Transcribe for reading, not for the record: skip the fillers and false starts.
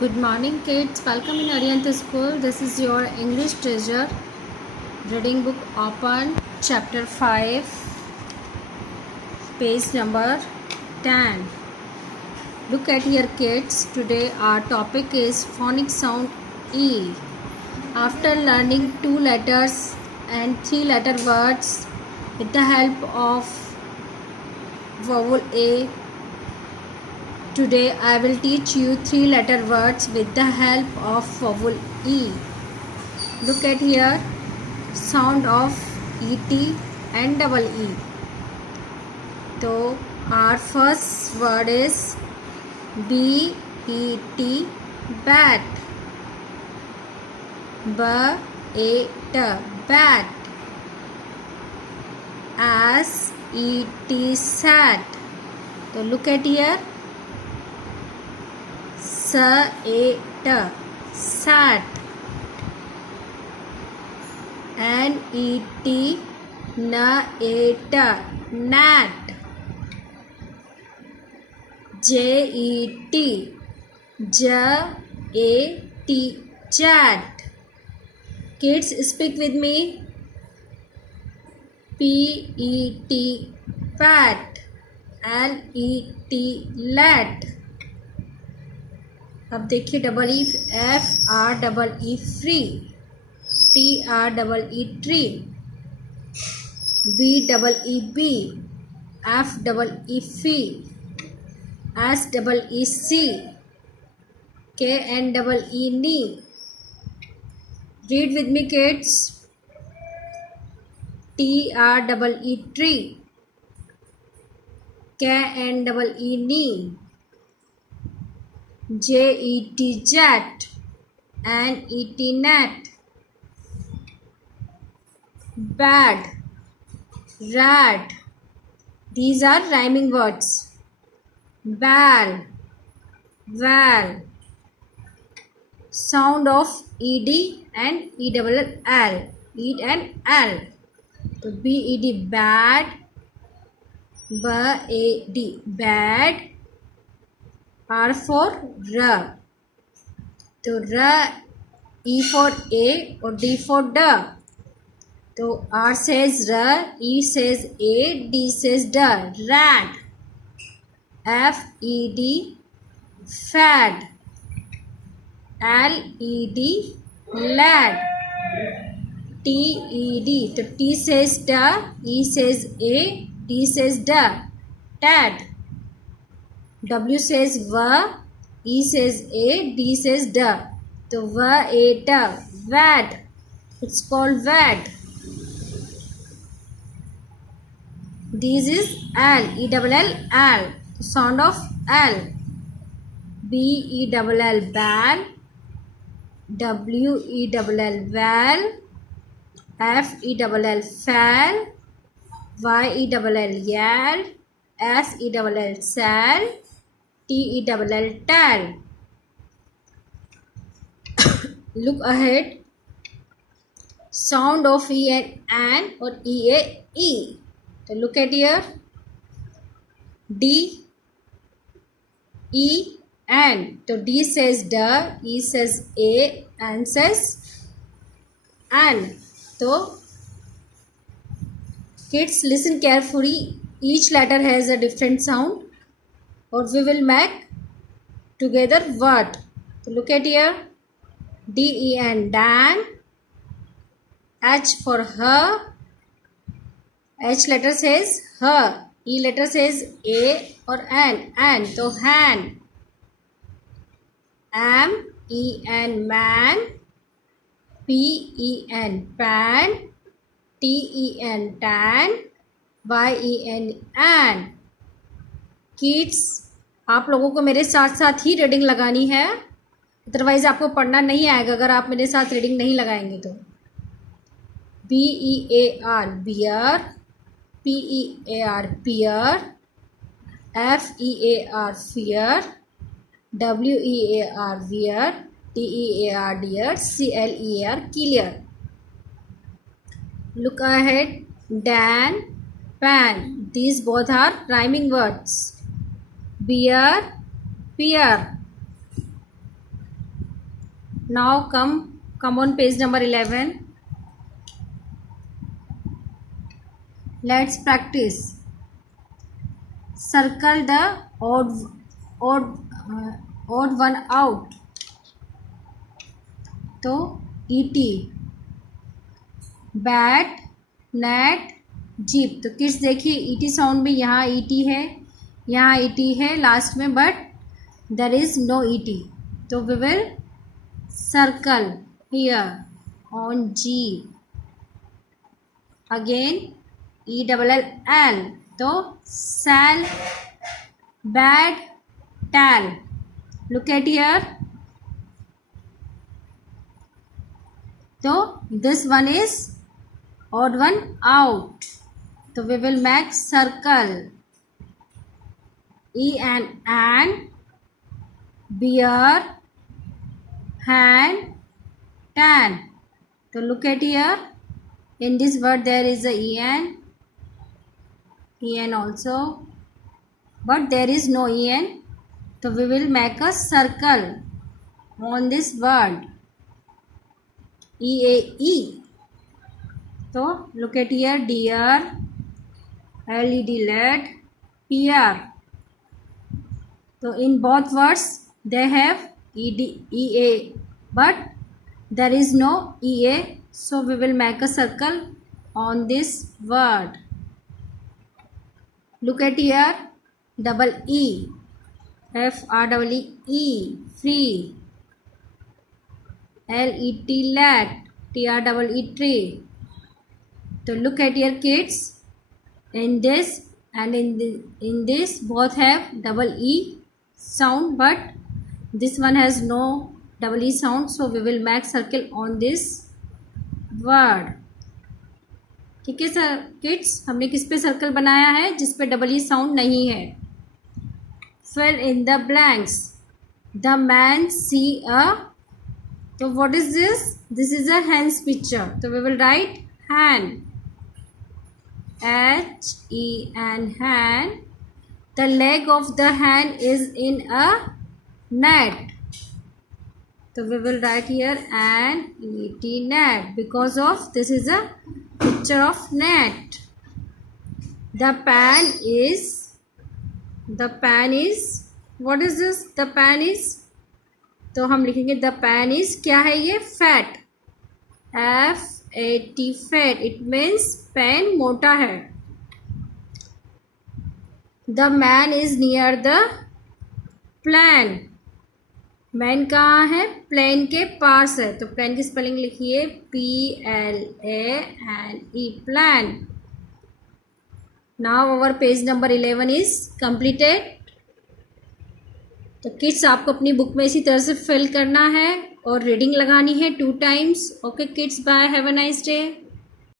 Good morning, kids. Welcome in Ariant School. This is your English treasure. Reading book open. Chapter 5. Page number 10. Look at here, kids. Today our topic is phonic sound E. After learning 2 letters and 3 letter words with the help of vowel A, today I will teach you 3 letter words with the help of vowel E. Look at here, sound of ET and double E. So our first word is B-E-T, bat. B-A-T, bat. S-E-T, sat. So look at here, S-A-T, sat. N-E-T, N-A-T, nat. J-E-T, J-A-T, chat. Kids, speak with me. P-E-T, pat. L-E-T, let. अब देखिए double E, F R double E, free. T R double E, tree. B double E, bee. F double E, fee. S double E, see. K N double E, knee. Read with me kids. T R double E, tree. K N double E, knee. J-E-T, jet. N-E-T, net. Bad, rat. These are rhyming words. Bal, val. Sound of ED and E-double-L. Ed and L. So B-E-D, bad. B-A-D, bad. R for R. तो R, E for A और D for D. तो R says R, E says A, D says D. Rat. F-E-D, fad. L-E-D, lad. T-E-D. तो T says D, E says A, D says D. Tad. W says V, E says A, D says D. So V, A, D, vad. It's called vad. This is L, E-double-L, L. Sound of L. B-E-double-L, bal. W-E-double-L, val. F-E-double-L, fal. Y-E-double-L, yal. S-E-double-L, sal. T-E-double-L, tal. Look ahead. Sound of E and an or E-A, E. So look at here. D, E, N. So D says D, E says A, N says N. So kids, listen carefully. Each letter has a different sound. Or we will make together word. So look at here. D-E-N, Dan. H for her. H letter says her. E letter says A or N. N. So hand. M-E-N, man. P-E-N, pan. T-E-N, tan. Y-E-N, an. Kids, आप लोगों को मेरे साथ साथ ही reading लगानी है, otherwise आपको पढ़ना नहीं आएगा अगर आप मेरे साथ रीडिंग नहीं लगाएंगे तो. B-E-A-R, bear. P-E-A-R, pear. F-E-A-R, fear. W-E-A-R, wear. T-E-A-R, dear. C-L-E-A-R, clear. Look ahead. Dan, pan. These both are rhyming words. Beer, pear. Now come on page number 11. Let's practice. Circle the odd one out. तो ET, bat, net, jeep. तो kids देखिए ET sound में यहाँ ET है, यहाँ ET है last में, but there is no ET. तो we will circle here on G. Again ELL. तो sell, bed, tell. Look at here. तो this one is odd one out. So we will make circle. And beer, hand, tan. So look at here. In this word there is a en also, but there is no en. So we will make a circle on this word. EAE. So look at here. Deer, LED LED, PR. So in both words they have EA, but there is no EA. So we will make a circle on this word. Look at here. Double E, FREE, free. LET, let, TREE, tree. So look at your kids. In this and in this both have double E sound, but this one has no double E sound. So we will make circle on this word. ठीक है sir kids, हमने किस पे circle बनाया है? जिस पे double E sound नहीं है. Fill in the blanks. The man see a. So what is this? This is a hand's picture. So we will write hand. HEN, hand. The leg of the hand is in a net. So we will write here NET, net, because of this is a picture of net. The pan is, what is this? The pan is, तो हम लिखेंगे the pan is, क्या है ये? fat. FAT, fat. It means pen मोटा है. The man is near the plane. Man कहाँ है? प्लेन के पास है. तो प्लेन की स्पेलिंग लिखिए PLANE, plan. Now our page number 11 is completed. तो किड्स आपको अपनी बुक में इसी तरह से फिल करना है और रीडिंग लगानी है 2 times. Okay kids, bye, have a nice day.